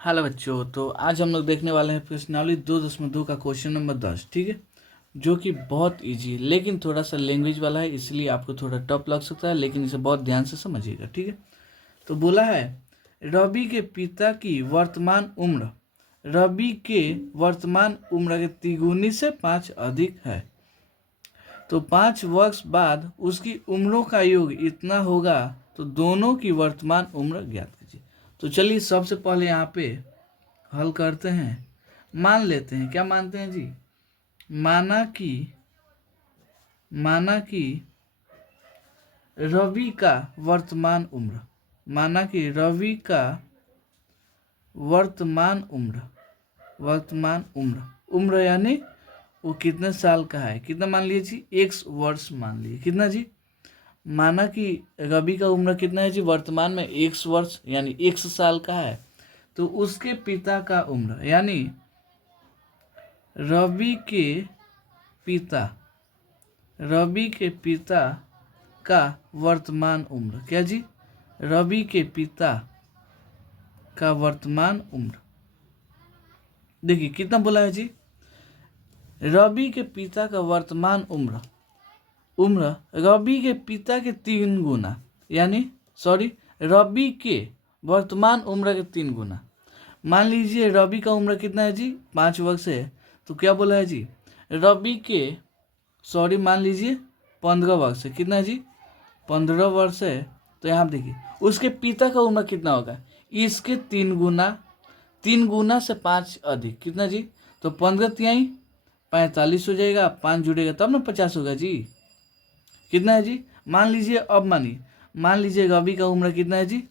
Hello बच्चों, तो आज हम लोग देखने वाले हैं प्रश्नावली 2.2 का क्वेश्चन नंबर 10। ठीक है, जो कि बहुत इजी है लेकिन थोड़ा सा लैंग्वेज वाला है, इसलिए आपको थोड़ा टफ लग सकता है, लेकिन इसे बहुत ध्यान से समझिएगा। ठीक है, तो बोला है रवि के पिता की वर्तमान उम्र रवि के वर्तमान उम्र के तिगुनी से 5 अधिक है, तो 5 वर्ष बाद उसकी उम्रों का योग इतना होगा, तो दोनों की वर्तमान उम्र ज्ञात कीजिए। तो चलिए सबसे पहले यहाँ पे हल करते हैं। मान लेते हैं, क्या मानते हैं जी? माना कि माना कि रवि का वर्तमान उम्र माना कि रवि का वर्तमान उम्र उम्र यानी वो कितने साल का है, कितना मान लीजिए जी? 1 वर्ष मान लीजिए। कितना जी? माना कि रवि का उम्र कितना है जी? वर्तमान में 1 वर्ष यानी 100 साल का है, तो उसके पिता का उम्र यानी रवि के पिता का वर्तमान उम्र, क्या जी? रवि के पिता का वर्तमान उम्र, देखिए कितना बोला है जी? रवि के पिता का वर्तमान उम्र रवि के पिता के 3 गुना, यानी रवि के वर्तमान उम्र के 3 गुना। मान लीजिए रवि का उम्र कितना है जी? 5 वर्ष है, तो क्या बोला है जी? रवि के मान लीजिए 15 वर्ष है। कितना है जी? 15 वर्ष है, तो यहाँ देखिए उसके पिता का उम्र कितना होगा? इसके 3 गुना से 5 अधिक। कितना जी? तो 15 तिहाई 45 हो जाएगा, 5 जुड़ेगा तब ना 50 होगा जी। कितना है जी? मान लीजिए रवि का उम्र कितना है जी?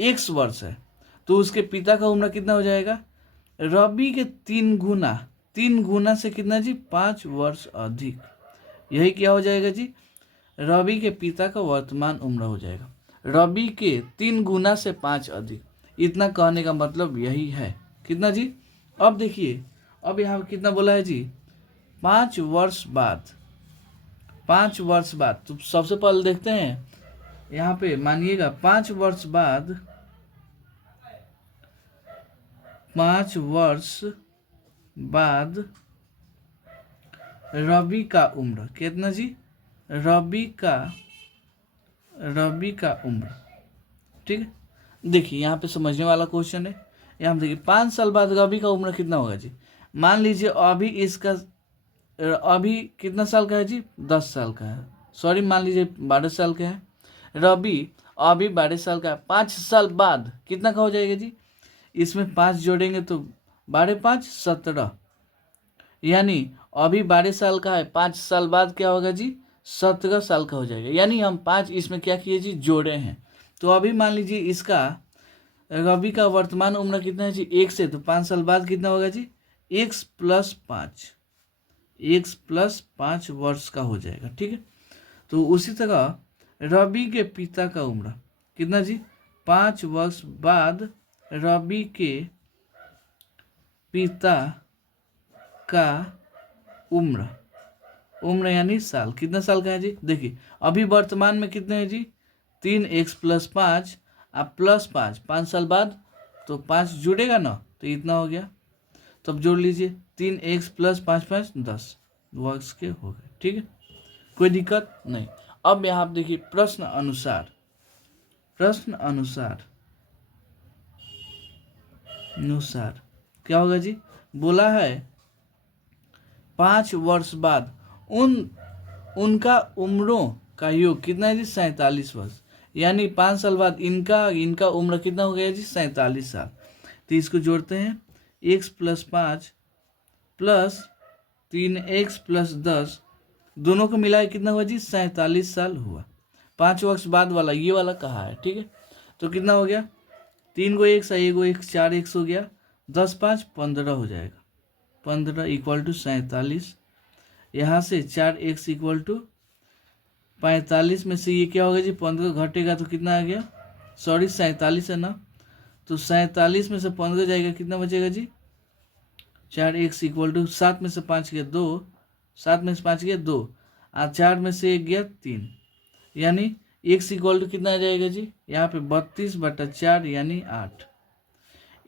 1 वर्ष है, तो उसके पिता का उम्र कितना हो जाएगा? रवि के 3 गुना से कितना जी? 5 वर्ष अधिक। यही क्या हो जाएगा जी? रवि के पिता का वर्तमान उम्र हो जाएगा, रवि के 3 गुना से 5 अधिक। इतना कहने का मतलब यही है। कितना जी? अब देखिए, अब यहाँ कितना बोला है जी? 5 वर्ष बाद। तो सबसे पहले देखते हैं यहाँ पे, मानिएगा 5 वर्ष बाद रवि का उम्र कितना जी? रवि का उम्र, ठीक है। देखिए यहाँ पे समझने वाला क्वेश्चन है। यहाँ देखिए 5 साल बाद रवि का उम्र कितना होगा जी? मान लीजिए अभी कितना साल का है जी? 10 साल का है, मान लीजिए 12 साल का है। रवि अभी 12 साल का है, 5 साल बाद कितना का हो जाएगा जी? इसमें 5 जोड़ेंगे तो 12 5 17, यानी अभी 12 साल का है, 5 साल बाद क्या होगा जी? 17 साल का हो जाएगा। यानी हम 5 इसमें क्या किए जी? जोड़े हैं। तो अभी मान लीजिए इसका रवि का वर्तमान उम्र कितना है जी? 1 से, तो 5 साल बाद कितना होगा जी? x प्लस 5 वर्ष का हो जाएगा। ठीक है, तो उसी तरह रवि के पिता का उम्र कितना जी? 5 वर्ष बाद रवि के पिता का उम्र यानी साल, कितना साल का है जी? देखिए अभी वर्तमान में कितने हैं जी? 3x प्लस 5 आप प्लस 5 साल बाद, तो 5 जुड़ेगा ना, तो इतना हो गया। तब जोड़ लीजिए 3x प्लस 5 5 10 वर्ष के हो गए। ठीक है, कोई दिक्कत नहीं। अब यहाँ आप देखिए प्रश्न अनुसार क्या होगा जी? बोला है 5 वर्ष बाद उनका उम्रों का योग कितना है जी? 47 वर्ष। यानी 5 साल बाद इनका उम्र कितना हो गया जी? 47 साल। तो इसको जोड़ते हैं, x plus 5 plus 3x plus 10, दोनों को मिलाए कितना हुआ जी? 47 साल हुआ। 5 वर्ष बाद वाला ये वाला कहा है। ठीक है, तो कितना हो गया? 3 को 1 1 को 1 4 1 हो गया, 10 5 15 हो जाएगा। 15 इक्वल टू 47, यहाँ से 4x इक्वल टू 45 में से ये क्या होगा जी? 15 घटेगा तो कितना आ गया? 47 है ना, तो 47 में से 15 जाएगा, कितना बचेगा जी? 4x इक्वल टू 7 में से 5 गया 2, 7 में से 5 गया 2, और 4 में से 1 गया 3, यानी x इक्वल टू कितना आ जाएगा जी? यहाँ पे 32/4 यानी 8।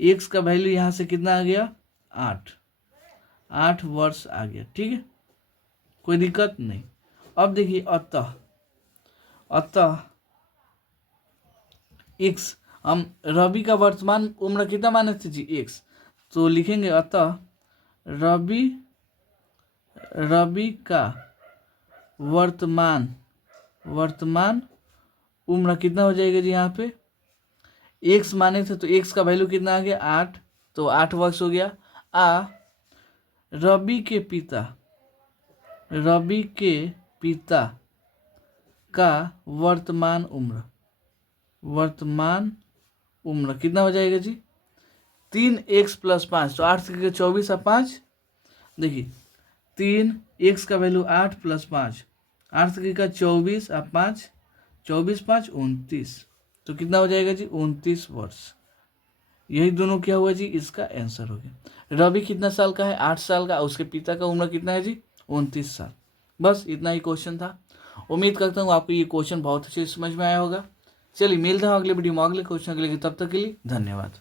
एक्स का वैल्यू यहाँ से कितना आ गया 8, 8 वर्ष आ गया। ठीक है, कोई दिक्कत नहीं। अब देखिए अतः एक्स, हम रवि का वर्तमान उम्र कितना माने थे जी एक्स, तो लिखेंगे अतः रवि का वर्तमान उम्र कितना हो जाएगा जी, यहाँ पे एक्स माने थे तो एक्स का वैल्यू कितना आ गया 8, तो 8 वर्ष हो गया। रवि के पिता का वर्तमान उम्र कितना हो जाएगा जी 3x + 5, तो 8 से 24 और 5, देखिए 3x का वैल्यू 8 + 5, 8 से 24 और 5, 24 5 29, तो कितना हो जाएगा जी 29 वर्ष। यही दोनों क्या हुआ जी, इसका आंसर हो गया। रवि कितना साल का है 8 साल का, उसके पिता का उम्र कितना है जी 29 साल। बस इतना ही क्वेश्चन था। उम्मीद करता हूँ आपको ये क्वेश्चन बहुत अच्छे समझ में आया होगा। चलिए मिलते हैं अगले वीडियो में अगले क्वेश्चन के लिए, तब तक के लिए धन्यवाद।